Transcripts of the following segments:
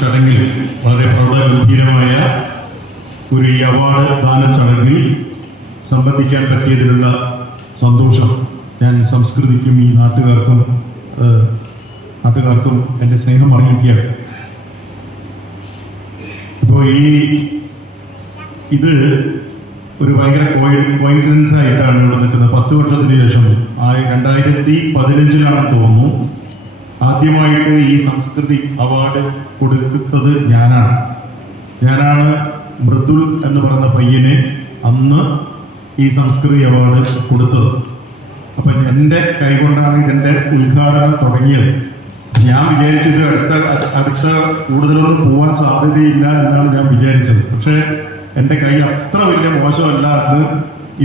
ചടങ്ങിൽ വളരെ പ്രൗഢഗംഭീരമായ ഒരു ഈ അവാർഡ് ദാന ചടങ്ങിൽ സംബന്ധിക്കാൻ പറ്റിയതിലുള്ള സന്തോഷം ഞാൻ സംസ്കൃതിക്കും ഈ നാട്ടുകാർക്കും എൻ്റെ സ്നേഹം അറിയിക്കുകയാണ്. ഇപ്പോൾ ഇത് ഒരു ഭയങ്കര കോയിൻസിഡൻസ് ആയിട്ടാണ് ഇവിടെ നിൽക്കുന്നത്. 10 വർഷത്തിന് ശേഷം 2015 തോന്നുന്നു ആദ്യമായിട്ട് ഈ സംസ്കൃതി അവാർഡ് കൊടുക്കുന്നത് ഞാനാണ് മൃദുൽ എന്ന് പറയുന്ന പയ്യന് അന്ന് ഈ സംസ്കൃതി അവാർഡ് കൊടുത്തത്. അപ്പം എൻ്റെ കൈകൊണ്ടാണ് ഇതിൻ്റെ ഉദ്ഘാടനം തുടങ്ങിയത്. ഞാൻ വിചാരിച്ചത് അടുത്ത കൂടുതലൊന്നും പോകാൻ സാധ്യതയില്ല എന്നാണ് ഞാൻ വിചാരിച്ചത്. പക്ഷേ എൻ്റെ കൈ അത്ര വലിയ മോശമല്ല എന്ന്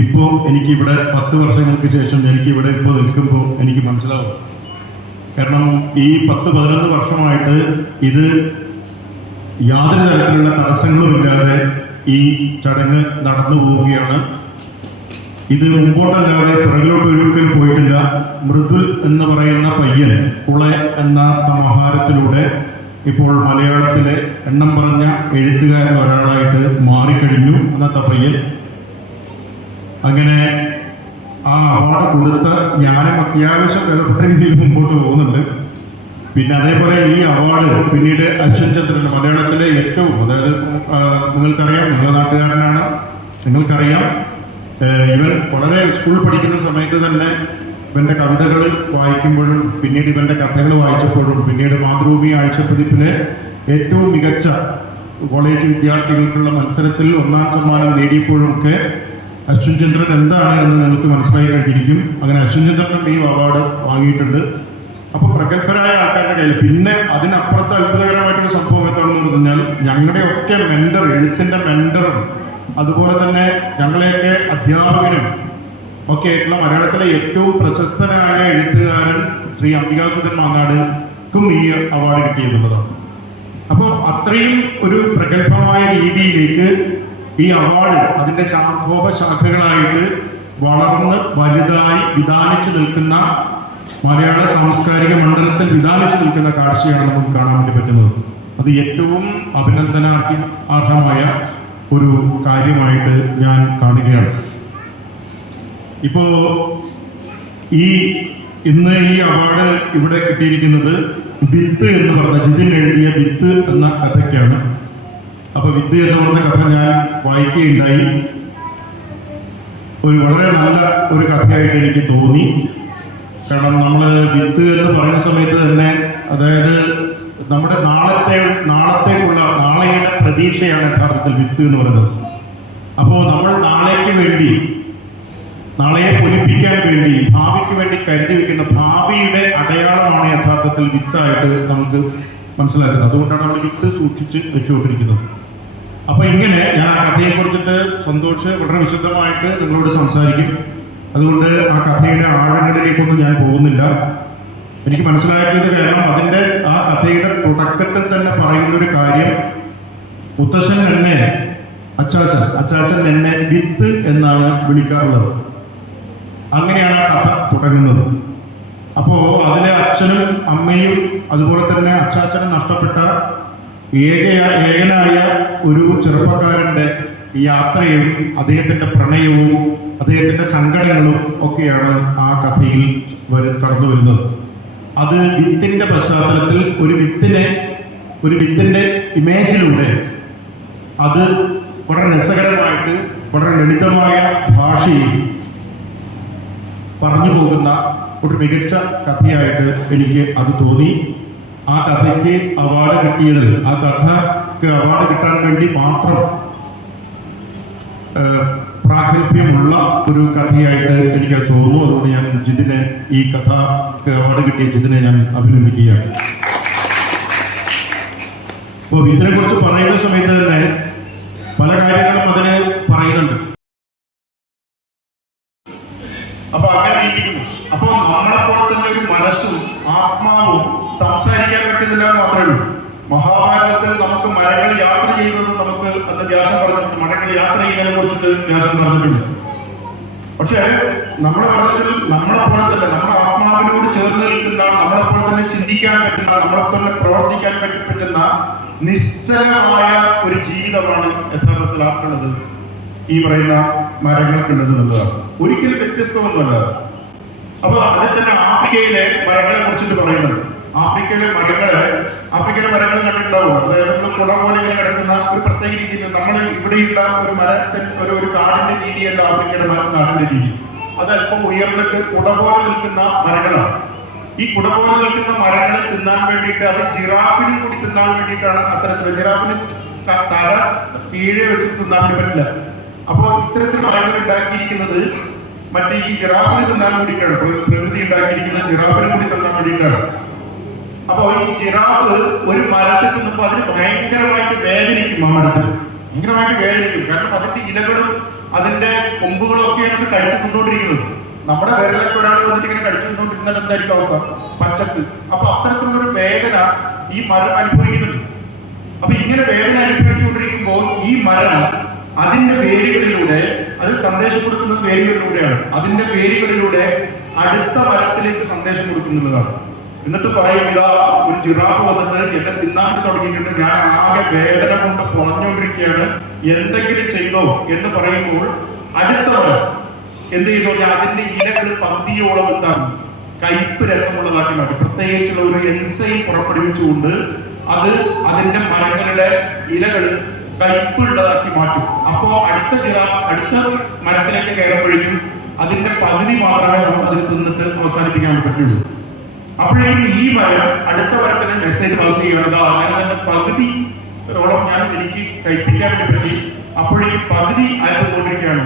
ഇപ്പോൾ എനിക്കിവിടെ 10 വർഷങ്ങൾക്ക് ശേഷം എനിക്കിവിടെ ഇപ്പോൾ നിൽക്കുമ്പോൾ എനിക്ക് മനസ്സിലാവും. കാരണം ഈ 10-11 വർഷമായിട്ട് ഇത് യാതൊരു തരത്തിലുള്ള തടസ്സങ്ങളുമില്ലാതെ ഈ ചടങ്ങ് നടന്നു പോവുകയാണ്. ഇത് മുമ്പോട്ടല്ലാതെ പിറകിലോട്ട് ഒരിക്കലും പോയിട്ടില്ല. മൃദുൽ എന്ന് പറയുന്ന പയ്യൻ കുളെ എന്ന സമാഹാരത്തിലൂടെ ഇപ്പോൾ മലയാളത്തിലെ എണ്ണം പറഞ്ഞ എഴുത്തുകാരൻ ഒരാളായിട്ട് മാറിക്കഴിഞ്ഞു. അന്നത്തെ പയ്യൻ അങ്ങനെ ആ അവാർഡ് കൊടുത്ത ഞാനും അത്യാവശ്യം വിലപ്പെട്ട രീതിയിൽ മുമ്പോട്ട് പോകുന്നുണ്ട്. പിന്നെ അതേപോലെ ഈ അവാർഡ് പിന്നീട് അശ്വിൻ ചന്ദ്രൻ മലയാളത്തിലെ ഏറ്റവും, അതായത് നിങ്ങൾക്കറിയാം, നിങ്ങളുടെ നാട്ടുകാരനാണ്, നിങ്ങൾക്കറിയാം, ഇവൻ വളരെ സ്കൂൾ പഠിക്കുന്ന സമയത്ത് തന്നെ ഇവൻ്റെ കവിതകൾ വായിക്കുമ്പോഴും പിന്നീട് ഇവൻ്റെ കഥകൾ വായിച്ചപ്പോഴും പിന്നീട് മാതൃഭൂമി ആഴ്ചപ്പതിപ്പിലെ ഏറ്റവും മികച്ച കോളേജ് വിദ്യാർത്ഥികൾക്കുള്ള മത്സരത്തിൽ 1ാം സമ്മാനം നേടിയപ്പോഴും ഒക്കെ അശ്വിൻ ചന്ദ്രൻ എന്താണ് എന്ന് നിങ്ങൾക്ക് മനസ്സിലായി കഴിഞ്ഞിരിക്കും. അങ്ങനെ അശ്വിൻ ചന്ദ്രൻ ഈ അവാർഡ് വാങ്ങിയിട്ടുണ്ട്. അപ്പോൾ പ്രഗത്ഭരായ ആൾക്കാരുടെ കയ്യിൽ. പിന്നെ അതിനപ്പുറത്ത് അത്ഭുതകരമായിട്ടൊരു സംഭവം എന്താണെന്ന് പറഞ്ഞാൽ ഞങ്ങളുടെയൊക്കെ മെന്റർ, എഴുത്തിൻ്റെ മെന്ററും അതുപോലെ തന്നെ ഞങ്ങളെയൊക്കെ അധ്യാപകനും ഒക്കെ ആയിട്ടുള്ള മലയാളത്തിലെ ഏറ്റവും പ്രശസ്തനായ എഴുത്തുകാരൻ ശ്രീ അംബികാസുധൻ മാങ്ങാടുക്കും ഈ അവാർഡ് കിട്ടിയെന്നുള്ളതാണ്. അപ്പോൾ അത്രയും ഒരു പ്രഗത്ഭമായ രീതിയിലേക്ക് ഈ അവാർഡ് അതിൻ്റെ ശാഖോപശാഖകളായിട്ട് വളർന്ന് വലുതായി വിധാനിച്ചു നിൽക്കുന്ന, മലയാള സാംസ്കാരിക മണ്ഡലത്തിൽ വിധാനിച്ചു നിൽക്കുന്ന കാഴ്ചയാണ് നമുക്ക് കാണാൻ വേണ്ടി പറ്റുന്നത്. അത് ഏറ്റവും അഭിനന്ദനാർഹമായ ഒരു കാര്യമായിട്ട് ഞാൻ കാണുകയാണ്. ഇപ്പോ ഇന്ന് ഈ അവാർഡ് ഇവിടെ കിട്ടിയിരിക്കുന്നത് വിത്ത് എന്ന് പറഞ്ഞ ജിതിൻ എഴുതിയ വിത്ത് എന്ന കഥയ്ക്കാണ്. അപ്പൊ വിത്ത് എന്ന് പറഞ്ഞ കഥ ഞാൻ വായിക്കുകയുണ്ടായി. വളരെ നല്ല ഒരു കഥയായിട്ട് എനിക്ക് തോന്നി. കാരണം നമ്മൾ വിത്ത് എന്ന് പറയുന്ന സമയത്ത് തന്നെ, അതായത് നമ്മുടെ നാളത്തേക്കുള്ള നാളെയുടെ പ്രതീക്ഷയാണ് യഥാർത്ഥത്തിൽ വിത്ത് എന്ന് പറയുന്നത്. അപ്പോൾ നമ്മൾ നാളേക്ക് വേണ്ടി, നാളെയെ പൊലിപ്പിക്കാൻ വേണ്ടി, ഭാവിക്ക് വേണ്ടി കരുതി വെക്കുന്ന ഭാവിയുടെ അടയാളമാണ് യഥാർത്ഥത്തിൽ വിത്തായിട്ട് നമുക്ക് മനസ്സിലാക്കുന്നത്. അതുകൊണ്ടാണ് നമ്മൾ വിത്ത് സൂക്ഷിച്ച് വെച്ചുകൊണ്ടിരിക്കുന്നത്. അപ്പൊ ഇങ്ങനെ ഞാൻ ആ കഥയെ കുറിച്ചിട്ട് വളരെ വിശദമായിട്ട് നിങ്ങളോട് സംസാരിക്കും. അതുകൊണ്ട് ആ കഥയുടെ ആഴങ്ങളിലേക്കൊന്നും ഞാൻ പോകുന്നില്ല. എനിക്ക് മനസ്സിലാക്കിയത് കാരണം ആ കഥയുടെ തുടക്കത്തിൽ തന്നെ പറയുന്നൊരു കാര്യം, മുത്തശ്ശൻ എന്നെ, അച്ചാച്ചൻ എന്നെ വിത്ത് എന്നാണ് വിളിക്കാറുള്ളത്. അങ്ങനെയാണ് ആ കഥ തുടങ്ങുന്നത്. അപ്പോൾ അതിലെ അച്ഛനും അമ്മയും അതുപോലെ തന്നെ അച്ചാച്ചനും നഷ്ടപ്പെട്ട ഏകനായ ഒരു ചെറുപ്പക്കാരൻ്റെ യാത്രയും അദ്ദേഹത്തിൻ്റെ പ്രണയവും അദ്ദേഹത്തിൻ്റെ സങ്കടങ്ങളും ഒക്കെയാണ് ആ കഥയിൽ കടന്നു വരുന്നത്. അത് വിത്തിൻ്റെ പശ്ചാത്തലത്തിൽ ഒരു വിത്തിൻ്റെ ഇമേജിലൂടെ അത് വളരെ രസകരമായിട്ട് വളരെ ലളിതമായ ഭാഷയിൽ പറഞ്ഞു പോകുന്ന ഒരു മികച്ച കഥയായിട്ട് എനിക്ക് അത് തോന്നി. ആ കഥയ്ക്ക് അവാർഡ് കിട്ടിയത്, ആ കഥക്ക് അവാർഡ് കിട്ടാൻ വേണ്ടി മാത്രം പ്രാഗൽഭ്യമുള്ള ഒരു കഥയായിട്ട് എനിക്ക് തോന്നുന്നു. അതുകൊണ്ട് ഞാൻ ജിതിനെ, ഈ കഥക്ക് അവാർഡ് കിട്ടിയ ജിതിനെ ഞാൻ അഭിനന്ദിക്കുകയാണ്. അപ്പോൾ ഇതിനെ കുറിച്ച് പറയുന്ന സമയത്ത് തന്നെ പല കാര്യങ്ങളും അതിന് പറയുന്നുണ്ട്. അപ്പൊ അങ്ങനെ ഇരിക്കുന്നു. അപ്പോൾ നമ്മളെപ്പോലെ തന്നെ ഒരു മനസ്സും ആത്മാവും സംസാരിക്കാൻ പറ്റുന്നില്ല എന്ന് മാത്രമേ ഉള്ളൂ. മഹാഭാരതത്തിൽ നമുക്ക് മരങ്ങൾ യാത്ര ചെയ്യുന്നത് നമുക്ക് അന്ന് വ്യാസം പറഞ്ഞിട്ടുണ്ട്. മരങ്ങൾ യാത്ര ചെയ്യുന്നതിനെ കുറിച്ചിട്ട് വ്യാസം പറഞ്ഞിട്ടുണ്ട്. പക്ഷെ നമ്മളെ മനസ്സിൽ നമ്മളെപ്പോലെ തന്നെ, നമ്മുടെ ആത്മാവിനോട് ചേർന്ന് നിൽക്കുന്ന, നമ്മളെപ്പോലെ തന്നെ ചിന്തിക്കാൻ പറ്റുന്ന, നമ്മളെ തന്നെ പ്രവർത്തിക്കാൻ പറ്റുന്ന നിശ്ചലമായ ഒരു ജീവിതമാണ് യഥാർത്ഥത്തിൽ ആർക്കുള്ളത്, ഈ പറയുന്ന മരങ്ങൾക്കുള്ളത് എന്നുള്ളതാണ്. ഒരിക്കലും വ്യത്യസ്തമൊന്നുമല്ല. അപ്പൊ അതിൽ തന്നെ ആഫ്രിക്കയിലെ മരങ്ങളെ കുറിച്ചിട്ട് പറയുന്നത്, ആഫ്രിക്കയിലെ മരങ്ങൾ കണ്ടിട്ടുണ്ടാവും. അതായത് നമ്മൾ കുട പോലെ ഇങ്ങനെ കിടക്കുന്ന ഒരു പ്രത്യേക രീതിയിൽ, നമ്മൾ ഇവിടെയുള്ള ഒരു മരത്തിന് ഒരു കാടിന്റെ രീതിയല്ല ആഫ്രിക്കയുടെ കാടിന്റെ രീതി. അത് അല്പം ഉയർന്നിട്ട് കുട പോലെ നിൽക്കുന്ന മരങ്ങളാണ്. ഈ കുട പോലെ നിൽക്കുന്ന മരങ്ങളെ തിന്നാൻ വേണ്ടിയിട്ട്, അത് ജിറാഫിനും കൂടി തിന്നാൻ വേണ്ടിയിട്ടാണ് അത്തരത്തിൽ. ജിറാഫിന് തല കീഴെ വെച്ച് തിന്നാൻ വേണ്ടി പറ്റില്ല. അപ്പോൾ ഇത്തരത്തിൽ മരങ്ങൾ ഉണ്ടാക്കിയിരിക്കുന്നത് മറ്റേ ഈ ജിറാഫിന് തിന്നാൻ വേണ്ടിയിട്ടാണ്. പ്രകൃതി ഉണ്ടാക്കിയിരിക്കുന്നത് ജിറാഫിനും കൂടി തിന്നാൻ വേണ്ടിയിട്ടാണ്. അപ്പൊ ഈ ജിറാഫ് ഒരു മരത്തിൽ തിന്നുമ്പോൾ അതിന് ഭയങ്കരമായിട്ട് വേദനിക്കും. ആ മരത്തിൽ ഭയങ്കരമായിട്ട് വേദനിക്കും. കാരണം അതിന്റെ ഇലകളും അതിന്റെ കൊമ്പുകളും ഒക്കെയാണ് അത് കടിച്ചു തിന്നുകൊണ്ടിരിക്കുന്നത്. നമ്മുടെ വിരലൊക്കെ ഒരാൾ വന്നിട്ട് ഇങ്ങനെ കടിച്ചു തിന്നുകൊണ്ടിരുന്നാൽ എന്തായിരിക്കും അവസ്ഥ? പച്ചക്ക്. അപ്പൊ അത്തരത്തിലുള്ളൊരു വേദന ഈ മരം അനുഭവിക്കുന്നുണ്ട്. അപ്പൊ ഇങ്ങനെ വേദന അനുഭവിച്ചുകൊണ്ടിരിക്കുമ്പോൾ ഈ മരം അതിന്റെ വേരുകളിലൂടെ, അത് സന്ദേശം കൊടുക്കുന്നത് വേരുകളിലൂടെയാണ്. അതിന്റെ വേരുകളിലൂടെ അടുത്ത മരത്തിലേക്ക് സന്ദേശം കൊടുക്കുന്നുള്ളതാണ്. എന്നിട്ട് പറയും, ഇതാ ഒരു ജിറാഫ് വന്നിട്ട് എന്നെ തിന്നാൻ തുടങ്ങിയിട്ടുണ്ട്, ഞാൻ ആകെ വേദന കൊണ്ട് പൊളഞ്ഞുകൊണ്ടിരിക്കുകയാണ്, എന്തെങ്കിലും ചെയ്തോ എന്ന് പറയുമ്പോൾ അടുത്ത മരം എന്ത് ചെയ്തോ, അതിന്റെ ഇലകൾ പകുതിയോളം എന്താകും, കയ്പ് രസമുള്ളതാക്കി മാറ്റി. പ്രത്യേകിച്ചുള്ള ഒരു എൻസൈം പുറപ്പെടുവിച്ചുകൊണ്ട് അത് അതിന്റെ മരങ്ങളുടെ ഇലകൾ കയ്പുള്ളതാക്കി മാറ്റും. അപ്പോ അടുത്ത മരത്തിലേക്ക് കയറുമ്പോഴേക്കും അതിന്റെ പകുതി മാത്രമേ നമുക്ക് അതിൽ തിന്നിട്ട് അവസാനിപ്പിക്കാൻ പറ്റുള്ളൂ. അപ്പോഴേക്കും ഈ മരം അടുത്ത മരത്തിന് മെസ്സേജ് പാസ് ചെയ്യണത്, അങ്ങനെ തന്നെ പകുതിയോളം ഞാൻ എനിക്ക് കയ്പിക്കാൻ വേണ്ടി പറ്റി. അപ്പോഴേക്കും പകുതി ആയിക്കൊണ്ടിരിക്കുകയാണ്,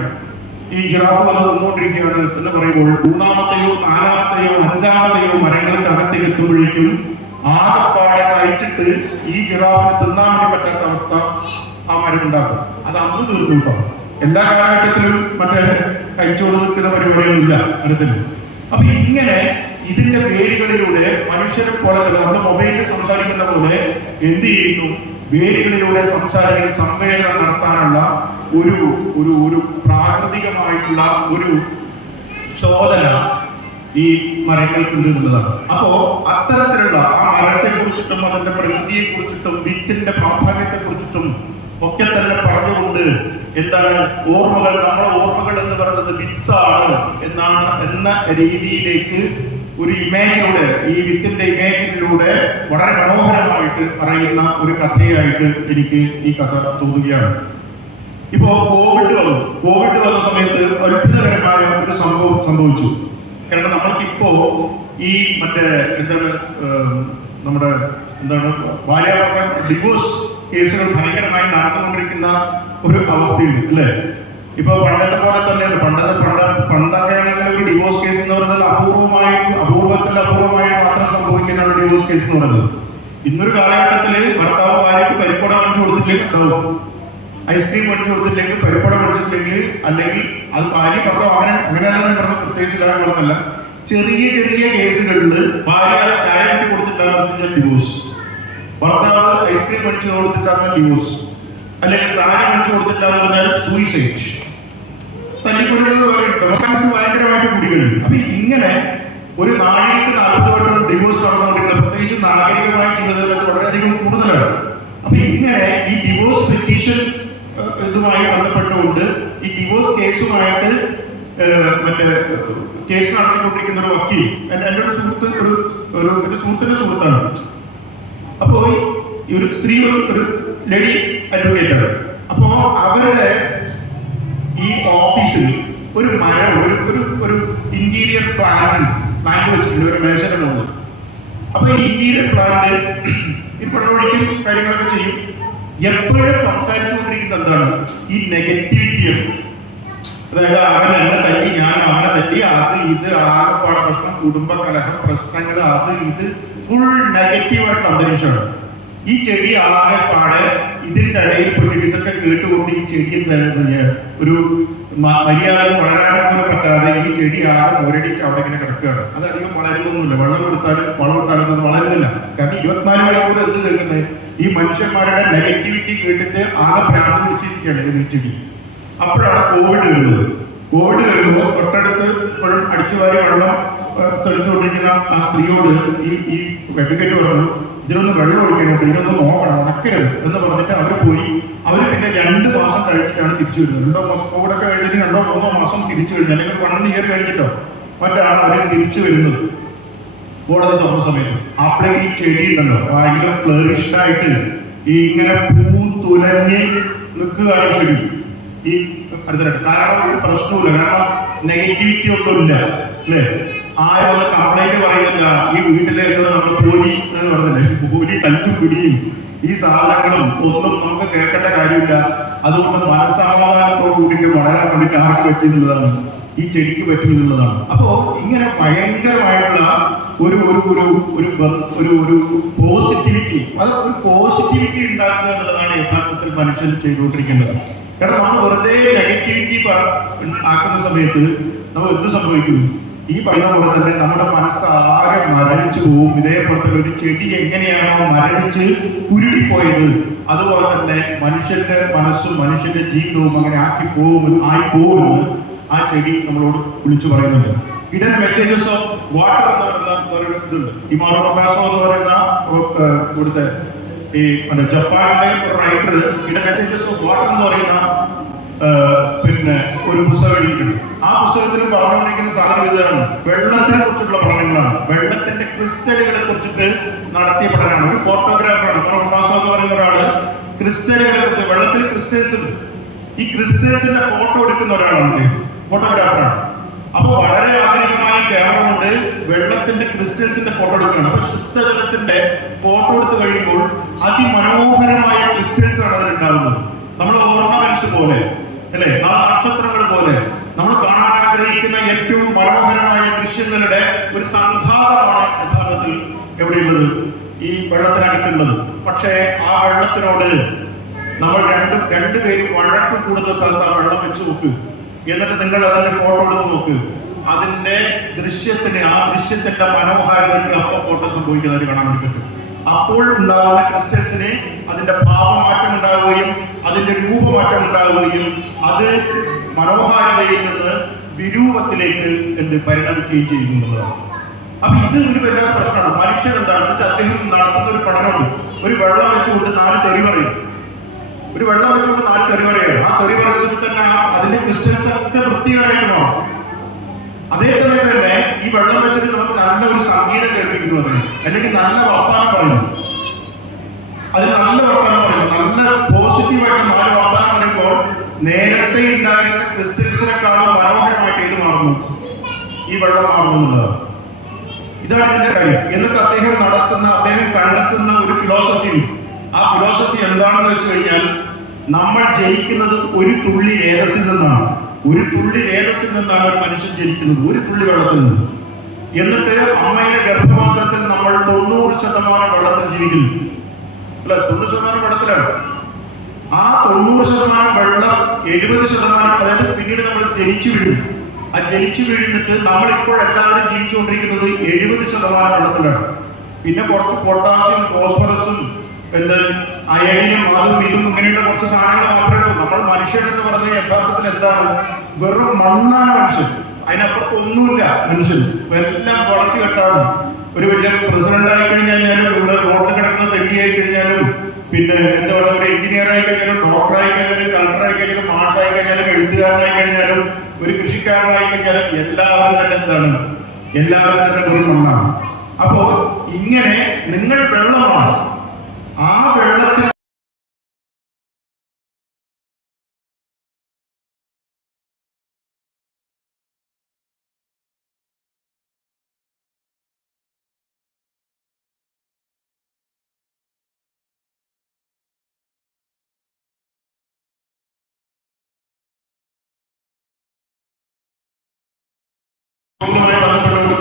ഈ ജിറാഫ് വന്ന് വന്നുകൊണ്ടിരിക്കുകയാണ് എന്ന് പറയുമ്പോൾ മൂന്നാമത്തെയോ നാലാമത്തെയോ അഞ്ചാമത്തെയോ മരങ്ങൾക്ക് അകത്തേക്ക് എത്തുമ്പോഴേക്കും ആകെപ്പാടെ കഴിച്ചിട്ട് ഈ ജിറാഫിന് തിന്നാൻ വേണ്ടി പറ്റാത്ത അവസ്ഥ ആ മരം ഉണ്ടാക്കും. അത് അന്ന് തീർന്നു. എല്ലാ കാലഘട്ടത്തിലും മറ്റേ കഴിച്ചോട് നിൽക്കുന്ന പരിപാടികളില്ല മരത്തിന്. അപ്പൊ ഇങ്ങനെ ഇതിന്റെ വേരുകളിലൂടെ മനുഷ്യരെ പോലെ തന്നെ നമ്മുടെ മൊബൈലിൽ സംസാരിക്കുന്ന പോലെ എന്ത് ചെയ്യുന്നു, വേരുകളിലൂടെ സംവേദനം നടത്താനുള്ള ഒരു ഒരു ഒരു പ്രാകൃതികമായിട്ടുള്ള ഒരു ചോദന ഈ മരങ്ങൾക്കുണ്ട് എന്നുള്ളതാണ്. അപ്പോ അത്തരത്തിലുള്ള ആ മരത്തെ കുറിച്ചിട്ടും അതിന്റെ പ്രകൃതിയെ കുറിച്ചിട്ടും വിത്തിന്റെ പ്രാധാന്യത്തെ കുറിച്ചിട്ടും ഒക്കെ തന്നെ പറഞ്ഞുകൊണ്ട് എന്താണ് ഓർമ്മകൾ, നമ്മളെ ഓർമ്മകൾ എന്ന് പറയുന്നത് വിത്താണ് എന്ന രീതിയിലേക്ക് ഒരു ഇമേജിലൂടെ, ഈ വിത്തിന്റെ ഇമേജിലൂടെ വളരെ മനോഹരമായിട്ട് പറയുന്ന ഒരു കഥയായിട്ട് എനിക്ക് ഈ കഥ തോന്നുകയാണ്. ഇപ്പോ കോവിഡ് വന്ന സമയത്ത് അത്ഭുതകരമായ ഒരു സംഭവം സംഭവിച്ചു. കാരണം നമ്മൾക്കിപ്പോ ഈ മറ്റേ നമ്മുടെ ഭാര്യാഭർത്താക്കൾ ഡിവോഴ്സ് കേസുകൾ ഭയങ്കരമായി നടന്നുകൊണ്ടിരിക്കുന്ന ഒരു അവസ്ഥയുണ്ട് അല്ലേ? ഇപ്പൊ പണ്ടത്തെ പോലെ തന്നെയാണ്. പണ്ടൊക്കെ ആണെങ്കിൽ ഒരു ഡിവോഴ്സ് കേസ് എന്ന് പറയുന്നത് അപൂർവമായി മാത്രം സംഭവിക്കുന്ന ഒരു ഡിവോഴ്സ് കേസ് എന്ന് പറയുന്നത്. ഇന്നൊരു കാലഘട്ടത്തില് ഭർത്താവ് ഭാര്യയ്ക്ക് പരിപ്പട മേടിച്ചു കൊടുത്തില്ലെങ്കിൽ എന്താവും, ഐസ്ക്രീം മേടിച്ചു കൊടുത്തില്ലെങ്കിൽ, പരിപ്പട മേടിച്ചിട്ടില്ലെങ്കിൽ, അല്ലെങ്കിൽ അത് ഭാര്യ ഭർത്താവ് അങ്ങനെയല്ല പറഞ്ഞ പ്രത്യേകിച്ച് ഇതാകുന്നതല്ല. ചെറിയ കേസുകളിൽ ഭാര്യ ചായ വേണ്ടി കൊടുത്തിട്ടാണ് ഡിവോഴ്സ്, ഭർത്താവ് ഐസ്ക്രീം മേടിച്ചു കൊടുത്തിട്ടാണ് ഡിവോഴ്സ്, അല്ലെങ്കിൽ സാരി മേടിച്ചു കൊടുത്തിട്ടാന്ന് പറഞ്ഞാൽ സൂയിസൈഡ്, ഭയങ്കരമായിട്ട് കുടികളുണ്ട്. അപ്പൊ ഇങ്ങനെ ഒരു 40 വട്ടം ഡിവോഴ്സ് നടന്നുകൊണ്ടിരിക്കുന്നത് പ്രത്യേകിച്ച് നാഗരികമായ ജീവിതത്തിൽ വളരെയധികം കൂടുതലാണ്. അപ്പൊ ഇങ്ങനെ ഈ ഡിവോഴ്സ് പെറ്റീഷൻ ഇതുമായി ബന്ധപ്പെട്ടുകൊണ്ട് ഈ ഡിവോഴ്സ് കേസുമായിട്ട് മറ്റേ കേസ് നടത്തിക്കൊണ്ടിരിക്കുന്ന ഒരു വക്കീൽ എൻ്റെ ഒരു സുഹൃത്തിന്റെ സുഹൃത്താണ്. അപ്പോ ഈ ഒരു സ്ത്രീ ഒരു ലേഡി അഡ്വക്കേറ്റ് ആണ്. അപ്പോ അവരുടെ ഈ ഓഫീസിൽ ഒരു മരം ഒരു ഇന്റീരിയർ പ്ലാൻ വെച്ചിട്ടുണ്ട്, ഒരു മേശകളുണ്ട്. അപ്പൊ ഈ ഇന്റീരിയർ പ്ലാന്റ് ഈ പണമൊഴിക്കും കാര്യങ്ങളൊക്കെ ചെയ്യും. എപ്പോഴും സംസാരിച്ചുകൊണ്ടിരിക്കുന്ന എന്താണ്, ഈ നെഗറ്റിവിറ്റിയാണ്. അതായത് അവൻ എന്നെ തല്ലി, ഞാൻ അവനെ തല്ലി, അത് ഇത് ആകെപ്പാട പ്രശ്നം, കുടുംബ കലഹം, പ്രശ്നങ്ങൾ, അത് ഇത് ഫുൾ നെഗറ്റീവായിട്ടുള്ള അന്തരീക്ഷമാണ്. ഈ ചെടി ആകെപ്പാടെ ഇതിന്റെ ഇടയിൽ പെട്ടിട്ട് ഇതൊക്കെ കേട്ടുകൊണ്ട് ഈ ചെടി ഒരു മര്യാദ വളരാനൊന്നും പറ്റാതെ ഈ ചെടി ആകെ മുരടിച്ച് അവിടെ ഇങ്ങനെ കിടക്കുകയാണ്. അത് അധികം വളരുന്നൊന്നുമില്ല. വെള്ളം കൊടുത്താലും വളം ഇട്ടാലും അത് വളരുന്നില്ല. കാരണം 24 മണിക്കൂർ എന്ത് കേൾക്കുന്നത്, ഈ മനുഷ്യന്മാരുടെ നെഗറ്റിവിറ്റി കേട്ടിട്ട് ആകെ പ്രാന്ത് പിടിച്ചിരിക്കുകയാണ് ഈ ചെടി. അപ്പോഴാണ് കോവിഡ് വരുന്നത്. കോവിഡ് വരുമ്പോൾ തൊട്ടടുത്ത് ഇപ്പോഴും അടിച്ചുവാരി വെള്ളം തെളിച്ചുകൊണ്ടിരിക്കുന്ന ആ സ്ത്രീയോട് ഈ അഡ്വക്കേറ്റ് പറഞ്ഞു, ഇതിനൊന്ന് വെള്ളം ഒഴിക്കണം, ഇതിനൊന്ന് നോക്കണം, ഉണക്കരുത് എന്ന് പറഞ്ഞിട്ട് അവർ പോയി. അവർ പിന്നെ 2 മാസം കഴിഞ്ഞിട്ടാണ് തിരിച്ചു വരുന്നത്. 2 മാസം കോവിഡ് ഒക്കെ കഴിഞ്ഞിട്ട് 2-3 മാസം തിരിച്ചു വരുന്നത്, അല്ലെങ്കിൽ 1 ഇയർ കഴിഞ്ഞിട്ടോ മറ്റാണ് അവർ തിരിച്ചു വരുന്നത് കോടതി തുറന്ന സമയത്ത്. അപ്പോഴേക്ക് ഈ ചെടി ഉണ്ടല്ലോ ഭയങ്കര ഫ്ലറിഷ്ഡ് ആയിട്ട് ഈ ഇങ്ങനെ പൂത്തുലഞ്ഞ് നിൽക്കുകയാണ് ചെടി. ഈ അടുത്തിട്ട് കാരണം ഒരു പ്രശ്നമില്ല, കാരണം നെഗറ്റിവിറ്റി ഒന്നും ഇല്ല അല്ലേ. ആരും കംപ്ലൈന്റ് പറയുന്നില്ല. ഈ വീട്ടിലേക്ക് നമ്മൾ പോലി എന്ന് പറഞ്ഞില്ലേ, പോലി തല്ലും പിടിയും ഈ സാധനങ്ങളും ഒന്നും നമുക്ക് കേൾക്കേണ്ട കാര്യമില്ല. അതുകൊണ്ട് മനസ്സമാധാനത്തോടു കൂടിയിട്ട് വളരാൻ വേണ്ടിയിട്ട് ആർക്ക് പറ്റുന്നുള്ളതാണ്, ഈ ചെടിക്ക് പറ്റുന്നുള്ളതാണ്. അപ്പോ ഇങ്ങനെ ഭയങ്കരമായിട്ടുള്ള ഒരു ഒരു ഒരു ഒരു ഒരു പോസിറ്റിവിറ്റി, അത് ഒരു പോസിറ്റിവിറ്റി ഉണ്ടാക്കുക എന്നുള്ളതാണ് യഥാർത്ഥത്തിൽ മനുഷ്യൻ ചെയ്തുകൊണ്ടിരിക്കേണ്ടത്. കാരണം നമ്മൾ വെറുതെ നെഗറ്റിവിറ്റി ആക്കുന്ന സമയത്ത് നമ്മൾ എന്ത് സംഭവിക്കും? ഈ പറയുന്ന പോലെ തന്നെ നമ്മുടെ മനസ്സ് ആകെ മരവിച്ചു പോവും. ഇതേപോലത്തെ ഒരു ചെടി എങ്ങനെയാണോ മരവിച്ച് ഉരുടിപ്പോയത്, അതുപോലെ തന്നെ മനുഷ്യന്റെ മനസ്സും മനുഷ്യന്റെ ജീവിതവും അങ്ങനെ ആയി പോകുമെന്ന് ആ ചെടി നമ്മളോട് വിളിച്ചു പറയുന്നുണ്ട്. ഹിഡൻ മെസ്സേജസ് ഓഫ് വാട്ടർ എന്ന് പറയുന്ന ഇതുണ്ട്. ഇമാറോ പ്രകാശോ എന്ന് പറയുന്ന ഇവിടുത്തെ ഈ ജപ്പാനിലെ ഒരു writer hidden messages of water എന്ന് പറയുന്ന പിന്നെ ഒരു പുസ്തകം എഴുതിയിട്ടുണ്ട്. ആ പുസ്തകത്തിൽ പറഞ്ഞുകൊണ്ടിരിക്കുന്ന സാധനം ഇതാണ്, വെള്ളത്തിനെ കുറിച്ചുള്ള പഠനങ്ങളാണ്. വെള്ളത്തിന്റെ ക്രിസ്റ്റലുകളെ കുറിച്ചിട്ട് നടത്തിയ പഠനമാണ്. ഒരു ഫോട്ടോഗ്രാഫറാണ് പ്രകാശോ എന്ന് പറയുന്ന ഒരാള് ക്രിസ്റ്റലുകളെ കുറിച്ച്, വെള്ളത്തിൽ ക്രിസ്റ്റൽസ് ഉണ്ട്, ഈ ക്രിസ്റ്റൽസിന്റെ ഫോട്ടോ എടുക്കുന്ന ഒരാളാണ്, ഫോട്ടോഗ്രാഫറാണ്. അപ്പൊ വളരെ ആധുനികമായ ക്യാമറ കൊണ്ട് വെള്ളത്തിന്റെ ക്രിസ്റ്റൽസിന്റെ ഫോട്ടോ എടുക്കുകയാണ്. അപ്പൊ ശുദ്ധജലത്തിന്റെ ഫോട്ടോ എടുത്തു കഴിയുമ്പോൾ അതിമനോഹരമായ ക്രിസ്റ്റൽസ് ആണ് അതിലുണ്ടാകുന്നത്. നമ്മൾ ഓർണമെന്റ്സ് പോലെ അല്ലെ, നക്ഷത്രങ്ങൾ പോലെ നമ്മൾ കാണാൻ ആഗ്രഹിക്കുന്ന ഏറ്റവും മനോഹരമായ ദൃശ്യങ്ങളുടെ ഒരു സംഘാതമാണ് യഥാർത്ഥത്തിൽ എവിടെയുള്ളത്, ഈ വെള്ളത്തിനകത്തുള്ളത്. പക്ഷേ ആ വെള്ളത്തിനോട് നമ്മൾ രണ്ടുപേരും വഴക്ക് കൂടുന്ന സ്ഥലത്ത് ആ വെള്ളം വെച്ച് നോക്ക്, എന്നിട്ട് നിങ്ങൾ അതിന്റെ ഫോട്ടോ എടുത്ത് നോക്ക്. അതിന്റെ ദൃശ്യത്തിന്, ആ ദൃശ്യത്തിന്റെ മനോഹാരിതയ്ക്ക് അപ്പം ഫോട്ടോ സംഭവിക്കുന്നതായിട്ട് കാണാൻ വേണ്ടി പറ്റും. അപ്പോൾ ഉണ്ടാകുന്ന ക്രിസ്റ്റൽസിന് അതിന്റെ ഭാവമാറ്റം ഉണ്ടാവുകയും അതിന്റെ രൂപമാറ്റം ഉണ്ടാവുകയും അത് മനോഹാരിതയിൽ നിന്ന് വിരൂപത്തിലേക്ക് പരിണമിക്കുകയും ചെയ്യുന്നതാണ്. അപ്പൊ ഇത് ഒരു വലിയ പ്രശ്നമാണ്. മനുഷ്യൻ എന്താണ്, എന്നിട്ട് അദ്ദേഹം നടത്തുന്ന ഒരു പഠനമുണ്ട്. ഒരു വെള്ളം വെച്ചുകൊണ്ട് 4 തെറി പറയും. ഒരു വെള്ളം വെച്ചുകൊണ്ട് 4 തെറി പറയുകയാണ്. ആ തെറി പറയുമ്പോൾ തന്നെ അതിന്റെ ക്രിസ്റ്റൽസ് ഒക്കെ വൃത്തികേടായിട്ട് മാറും. അതേസമയം തന്നെ ഈ വെള്ളം വെച്ചിട്ട് നമുക്ക് നല്ല ഒരു സംഗീതം കേൾപ്പിക്കുന്നു, അതിന് അല്ലെങ്കിൽ നല്ല വർത്താനം പറയുന്നു, അതിന് നല്ല വർത്താനം പറയുന്നു, നല്ല പോസിറ്റീവായിട്ട് 4 വർത്താനം പറയുമ്പോൾ നേരത്തെ ഉണ്ടായിരുന്ന ക്രിസ്റ്റൽസിനെക്കാളും മനോഹരമായിട്ട് ഇത് മാറുന്നു, ഈ വെള്ളം മാറുന്നു എന്നുള്ളതാണ്. ഇതാണ് ഇതിന്റെ കാര്യം. എന്നിട്ട് അദ്ദേഹം കണ്ടെത്തുന്ന ഒരു ഫിലോസഫി. ആ ഫിലോസഫി എന്താണെന്ന് വെച്ച് കഴിഞ്ഞാൽ, നമ്മൾ ജനിക്കുന്നത് ഒരു തുള്ളി രേതസിൽ നിന്നാണ്. ഒരു തുള്ളി രേതസിൽ നിന്നാണ് ഒരു മനുഷ്യൻ ജനിക്കുന്നത്, ഒരു തുള്ളി വെള്ളത്തിൽ നിന്ന്. എന്നിട്ട് അമ്മയുടെ ഗർഭപാത്രത്തിൽ നമ്മൾ 90% വെള്ളത്തിൽ ജീവിക്കുന്നു അല്ലെ, 90% വെള്ളത്തിലാണ്. ആ 90% വെള്ളം 70%, അതായത് പിന്നീട് നമ്മൾ ജനിച്ചു വീഴും. ആ ജനിച്ചു വീഴുന്നിട്ട് നമ്മളിപ്പോൾ എല്ലാവരും ജീവിച്ചുകൊണ്ടിരിക്കുന്നത് 70% വെള്ളത്തിലാണ്. പിന്നെ കുറച്ച് പൊട്ടാസ്യം, ഫോസ്ഫറസും അയണിനും അതും ഇതും ഇങ്ങനെയുള്ള കുറച്ച് സാധനങ്ങൾ മാത്രമേ ഉള്ളൂ. നമ്മൾ മനുഷ്യൻ എന്ന് പറഞ്ഞ യഥാർത്ഥത്തിൽ എന്താണ്, വെറും മണ്ണാണ് മനുഷ്യൻ. അതിനപ്പുറത്ത് ഒന്നുമില്ല മനുഷ്യൻ. എല്ലാം വളച്ചു കെട്ടാണ്. ഒരു വലിയ പ്രസിഡന്റ് ആയി കഴിഞ്ഞാലും, ഇവിടെ റോഡിൽ കിടക്കുന്ന തെണ്ടിയായി കഴിഞ്ഞാലും, പിന്നെ എന്താ പറയുക, ഒരു എഞ്ചിനീയർ ആയി കഴിഞ്ഞാലും, ഡോക്ടർ ആയി കഴിഞ്ഞാലും, കളക്ടർ ആയി കഴിഞ്ഞാലും, മാഷായി കഴിഞ്ഞാലും, എഴുത്തുകാരനായി കഴിഞ്ഞാലും, ഒരു കൃഷിക്കാരനായി കഴിഞ്ഞാലും എല്ലാവരും തന്നെ എന്താണ്, എല്ലാവരും തന്നെ ഒരു മണ്ണാണ്. അപ്പോ ഇങ്ങനെ നിങ്ങൾ വെള്ളമാണ്. ആ വെള്ളത്തിൽ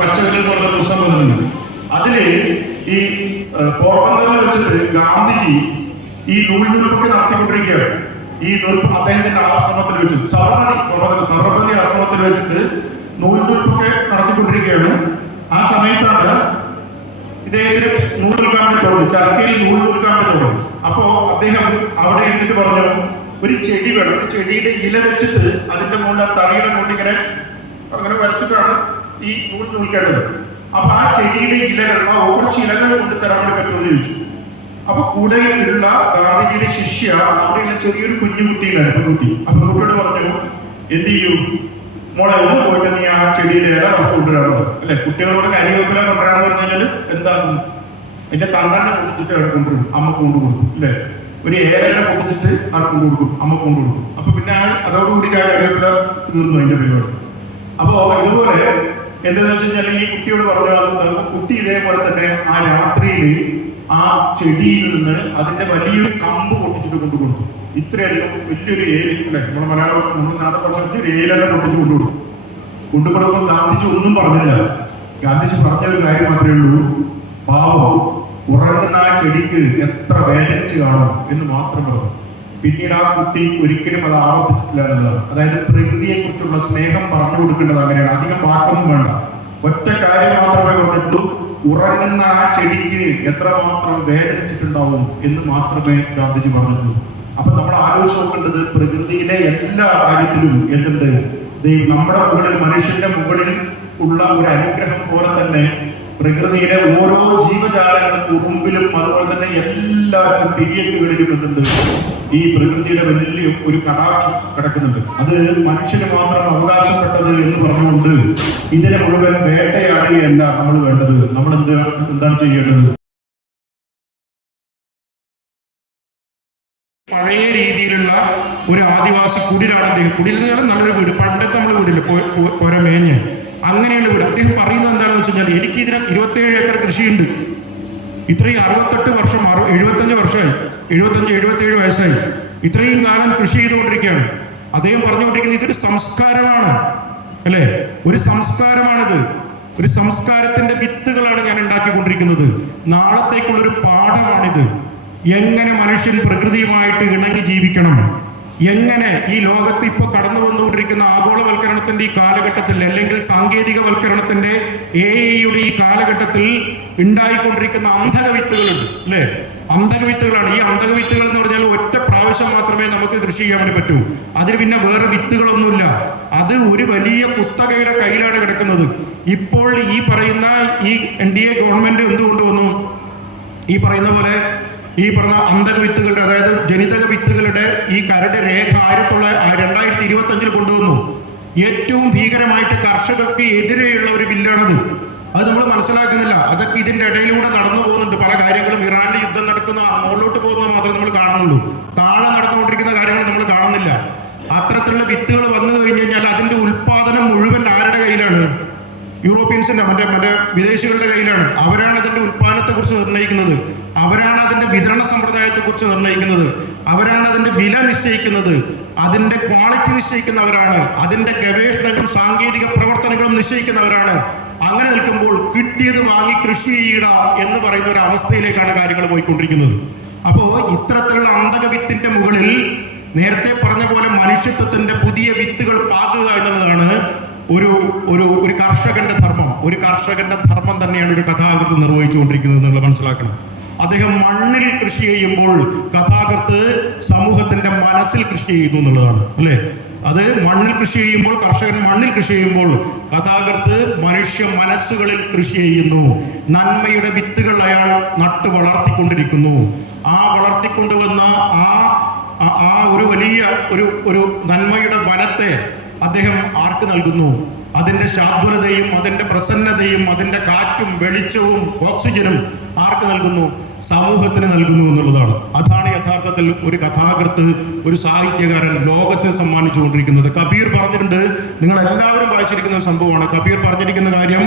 പച്ചവിൽ പറഞ്ഞ പുസ്തകം വന്നിട്ടുണ്ട്. അതില് ഈ പോർബന്തറിൽ വെച്ചിട്ട് ഗാന്ധിജി ഈ നൂൽനൂൽപ്പൊക്കെ നടത്തിക്കൊണ്ടിരിക്കുകയാണ്. ഈ അദ്ദേഹത്തിന്റെ ആശ്രമത്തിൽ വെച്ചിട്ട് സബർമതി ആശ്രമത്തിൽ വെച്ചിട്ട് നൂൽനൂൽപ്പൊക്കെ നടത്തിക്കൊണ്ടിരിക്കുകയാണ്. ആ സമയത്താണ് ഇദ്ദേഹത്തിന് നൂൽക്കാൻ തുടങ്ങി, ചർക്കയിൽ നൂൽക്കാൻ തുടങ്ങി. അപ്പോ അദ്ദേഹം അവിടെ ഇരുന്നിട്ട് പറഞ്ഞു, ഒരു ചെടി വേണം, ഒരു ചെടിയുടെ ഇല വെച്ചിട്ട് അതിന്റെ മുകളിൽ തലയുടെ മുകളിൽ ഇങ്ങനെ അങ്ങനെ വരച്ചിട്ടാണ് ഈ നൂൽ നൂൽക്കേണ്ടത്. അപ്പൊ ആ ചെടിയുടെ ഇലകൾ, ആ കുറച്ച് ഇലകൾ കൊണ്ട് തരാൻ വേണ്ടി പറ്റുമെന്ന് ചോദിച്ചു. അപ്പൊ കൂടെയുള്ള ഗാന്ധിജിയുടെ ശിഷ്യ അവിടെയുള്ള ചെറിയൊരു കുഞ്ഞുകുട്ടിയിലായിരുന്നു, പെൺകുട്ടി. അപ്പൊ കുട്ടിയോട് പറഞ്ഞു, എന്ത് ചെയ്യൂ മോളെ, ഒന്ന് പോയിട്ട് നീ ആ ചെടിയുടെ ഇല കുറച്ച് കൊണ്ടുവരാറുണ്ട് അല്ലെ. കുട്ടികളോട് കരിവേപ്പില കൊണ്ടുവരാന്ന് പറഞ്ഞു കഴിഞ്ഞാൽ എന്താണ്, എന്റെ തണ്ടന്നെ പൊട്ടിച്ചിട്ട് അവിടെ കൊണ്ടുവരും, അമ്മ കൊണ്ടുകൊടുക്കും അല്ലെ. ഒരു ഏലനെ പൊട്ടിച്ചിട്ട് ആർക്ക് കൊണ്ടുകൊടുക്കും, അമ്മ കൊണ്ടുകൊടുക്കും. അപ്പൊ പിന്നെ അതോടുകൂടി ആ കരിവേപ്പില തീർന്നു അതിന്റെ പരിപാടി. അപ്പോ ഇതുപോലെ എന്താന്ന് വെച്ച് കഴിഞ്ഞാൽ ഈ കുട്ടിയോട് പറഞ്ഞു, കുട്ടി ഇതേപോലെ തന്നെ ആ രാത്രിയിൽ ആ ചെടിയിൽ നിന്ന് അതിന്റെ വലിയൊരു കമ്പ് പൊട്ടിച്ചിട്ട് കൊണ്ടുകൊടുക്കും. ഇത്രയധികം വലിയൊരു ഏലി അല്ലെ, നമ്മുടെ നാടൻ ഭാഷയിൽ ഒരു ഏലനെ പൊട്ടിച്ച് കൊണ്ടുകൊടുക്കുമ്പോൾ ഗാന്ധിജി ഒന്നും പറഞ്ഞില്ല. ഗാന്ധിജി പറഞ്ഞ ഒരു കാര്യം മാത്രമേ ഉള്ളൂ, പാവം ഉറങ്ങുന്ന ആ ചെടിക്ക് എത്ര വേദനിച്ച് കാണും എന്ന് മാത്രം പറഞ്ഞു. പിന്നീട് ആ കുട്ടി ഒരിക്കലും അത് ആവർത്തിച്ചിട്ടില്ല എന്നുള്ളതാണ്. അതായത് പ്രകൃതിയെ കുറിച്ചുള്ള സ്നേഹം പറഞ്ഞു കൊടുക്കേണ്ടത് അങ്ങനെയാണ്, അധികം വാക്കൊന്നും വേണ്ട. ഒറ്റ കാര്യം മാത്രമേ പറഞ്ഞിട്ടുള്ളൂ, ഉറങ്ങുന്ന ആ ചെടിക്ക് എത്രമാത്രം വേദനിച്ചിട്ടുണ്ടാവും എന്ന് മാത്രമേ ഗാന്ധിജി പറഞ്ഞിട്ടുള്ളൂ. അപ്പൊ നമ്മൾ ആലോചിച്ച് നോക്കേണ്ടത്, പ്രകൃതിയിലെ എല്ലാ കാര്യത്തിലും എന്തുണ്ട്, നമ്മുടെ മുകളിൽ, മനുഷ്യന്റെ മുകളിൽ ഉള്ള ഒരു അനുഗ്രഹം പോലെ തന്നെ പ്രകൃതിയുടെ ഓരോ ജീവജാലങ്ങൾക്ക് ഉറുമ്പിലും അതുപോലെ തന്നെ എല്ലാവരും തിരിയക്കുകളിലും എന്തുണ്ട്, ഈ പ്രകൃതിയുടെ വലിയ ഒരു കടാക്ഷം കിടക്കുന്നുണ്ട്. അത് മനുഷ്യന് മാത്രം അവകാശപ്പെട്ടത് എന്ന് പറഞ്ഞുകൊണ്ട് ഇതിനെ മുഴുവൻ വേട്ടയാടുകയല്ല നമ്മൾ വേണ്ടത്. നമ്മൾ എന്താണ് ചെയ്യേണ്ടത്? പഴയ രീതിയിലുള്ള ഒരു ആദിവാസി കുടിലാണ് അദ്ദേഹം. കുടിൽ എന്ന് പറഞ്ഞാൽ നല്ലൊരു വീട്, പണ്ടത്തെ നമ്മളെ വീടില്ല, പോര മേഞ്ഞ് അങ്ങനെയുള്ള വീട്. അദ്ദേഹം പറയുന്നത് എന്താണെന്ന് വെച്ച് കഴിഞ്ഞാൽ, എനിക്ക് ഇതിന് 27 ഏക്കർ കൃഷിയുണ്ട്, ഇത്രയും 68 വർഷം 75 വർഷമായി, 77 വയസ്സായി, ഇത്രയും കാലം കൃഷി ചെയ്തുകൊണ്ടിരിക്കുകയാണ്. അദ്ദേഹം പറഞ്ഞുകൊണ്ടിരിക്കുന്നത് ഇതൊരു സംസ്കാരമാണ് അല്ലെ, ഒരു സംസ്കാരമാണിത്, ഒരു സംസ്കാരത്തിന്റെ വിത്തുകളാണ് ഞാൻ ഉണ്ടാക്കിക്കൊണ്ടിരിക്കുന്നത്, നാളത്തേക്കുള്ളൊരു പാഠമാണിത്. എങ്ങനെ മനുഷ്യൻ പ്രകൃതിയുമായിട്ട് ഇണങ്ങി ജീവിക്കണം, എങ്ങനെ ഈ ലോകത്ത് ഇപ്പൊ കടന്നു വന്നുകൊണ്ടിരിക്കുന്ന ആഗോളവൽക്കരണത്തിന്റെ ഈ കാലഘട്ടത്തിൽ, അല്ലെങ്കിൽ സാങ്കേതികവൽക്കരണത്തിന്റെ AI-യുടെ ഈ കാലഘട്ടത്തിൽ ഉണ്ടായിക്കൊണ്ടിരിക്കുന്ന അന്ധകവിത്തുകളുണ്ട് അല്ലെ. അന്ധകവിത്തുകളാണ് ഈ അന്ധകവിത്തുകൾ എന്ന് പറഞ്ഞാൽ ഒറ്റ പ്രാവശ്യം മാത്രമേ നമുക്ക് കൃഷി ചെയ്യാൻ വേണ്ടി പറ്റൂ. അതിന് പിന്നെ വേറെ വിത്തുകളൊന്നുമില്ല. അത് ഒരു വലിയ കുത്തകയുടെ കയ്യിലാണ് കിടക്കുന്നത്. ഇപ്പോൾ ഈ പറയുന്ന ഈ NDA ഗവൺമെന്റ് എന്തുകൊണ്ട് വന്നു, ഈ പറയുന്ന പോലെ ഈ പറഞ്ഞ അന്ധക വിത്തുകളുടെ, അതായത് ജനിതക വിത്തുകളുടെ ഈ കരട് രേഖ 2025 കൊണ്ടുവന്നു. ഏറ്റവും ഭീകരമായിട്ട് കർഷകർക്ക് എതിരെയുള്ള ഒരു ബില്ലാണത്. അത് നമ്മൾ മനസ്സിലാക്കുന്നില്ല. അതൊക്കെ ഇതിന്റെ ഇടയിലൂടെ നടന്നു പോകുന്നുണ്ട്. പല കാര്യങ്ങളും ഇറാനിൽ യുദ്ധം നടക്കുന്ന മുകളിലോട്ട് പോകുന്നത് മാത്രമേ നമ്മൾ കാണുന്നുള്ളൂ, താഴെ നടന്നുകൊണ്ടിരിക്കുന്ന കാര്യങ്ങൾ നമ്മൾ കാണുന്നില്ല. അത്തരത്തിലുള്ള വിത്തുകൾ വന്നു കഴിഞ്ഞു കഴിഞ്ഞാൽ അതിന്റെ ഉൽപാദനം മുഴുവൻ ആരുടെ കയ്യിലാണ്? യൂറോപ്യൻസിന്റെ മറ്റേ വിദേശികളുടെ കയ്യിലാണ്. അവരാണ് അതിന്റെ ഉൽപാദനത്തെ കുറിച്ച് നിർണ്ണയിക്കുന്നത്, അവരാണ് അതിന്റെ വിതരണ സമ്പ്രദായത്തെ കുറിച്ച് നിർണ്ണയിക്കുന്നത്, അവരാണ് അതിന്റെ വില നിശ്ചയിക്കുന്നത്, അതിന്റെ ക്വാളിറ്റി നിശ്ചയിക്കുന്നവരാണ്, അതിന്റെ ഗവേഷണങ്ങളും സാങ്കേതിക പ്രവർത്തനങ്ങളും നിശ്ചയിക്കുന്നവരാണ്. അങ്ങനെ നിൽക്കുമ്പോൾ കിട്ടിയത് വാങ്ങി കൃഷി ചെയ്യുക എന്ന് പറയുന്ന ഒരു അവസ്ഥയിലേക്കാണ് കാര്യങ്ങൾ പോയിക്കൊണ്ടിരിക്കുന്നത്. അപ്പോ ഇത്തരത്തിലുള്ള അന്ധകവിത്തിന്റെ മുകളിൽ നേരത്തെ പറഞ്ഞ പോലെ മനുഷ്യത്വത്തിന്റെ പുതിയ വിത്തുകൾ പാകുക എന്നുള്ളതാണ് ഒരു കർഷകന്റെ ധർമ്മം. ഒരു കർഷകന്റെ ധർമ്മം തന്നെയാണ് ഒരു കഥാകൃത്ത് നിർവഹിച്ചുകൊണ്ടിരിക്കുന്നത് എന്നുള്ളത് മനസ്സിലാക്കണം. അദ്ദേഹം മണ്ണിൽ കൃഷി ചെയ്യുമ്പോൾ കഥാകൃത്ത് സമൂഹത്തിന്റെ മനസ്സിൽ കൃഷി ചെയ്യുന്നു എന്നുള്ളതാണ് അല്ലെ. അത് മണ്ണിൽ കൃഷി ചെയ്യുമ്പോൾ, കർഷകൻ മണ്ണിൽ കൃഷി ചെയ്യുമ്പോൾ കഥാകൃത്ത് മനുഷ്യ മനസ്സുകളിൽ കൃഷി ചെയ്യുന്നു. നന്മയുടെ വിത്തുകൾ അയാൾ നട്ടു വളർത്തിക്കൊണ്ടിരിക്കുന്നു. ആ വളർത്തിക്കൊണ്ടുവന്ന ആ ഒരു വലിയ ഒരു നന്മയുടെ വനത്തെ അദ്ദേഹം ആർക്ക് നൽകുന്നു? അതിന്റെ ശാദ്വലതയും അതിന്റെ പ്രസന്നതയും അതിന്റെ കാറ്റും വെളിച്ചവും ഓക്സിജനും ആർക്ക് നൽകുന്നു? സമൂഹത്തിന് നൽകുന്നു എന്നുള്ളതാണ്. അതാണ് യഥാർത്ഥത്തിൽ ഒരു കഥാകൃത്ത്, ഒരു സാഹിത്യകാരൻ ലോകത്തെ സമ്മാനിച്ചുകൊണ്ടിരിക്കുന്നത്. കബീർ പറഞ്ഞിട്ടുണ്ട്, നിങ്ങൾ എല്ലാവരും വായിച്ചിരിക്കുന്ന ഒരു സംഭവമാണ്. കബീർ പറഞ്ഞിരിക്കുന്ന കാര്യം,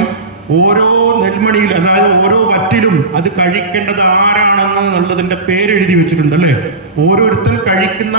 ഓരോ നെൽമണിയിൽ, അതായത് ഓരോ വറ്റിലും അത് കഴിക്കേണ്ടത് ആരാണെന്നുള്ളതിന്റെ പേരെഴുതി വെച്ചിട്ടുണ്ട് അല്ലെ. ഓരോരുത്തർ കഴിക്കുന്ന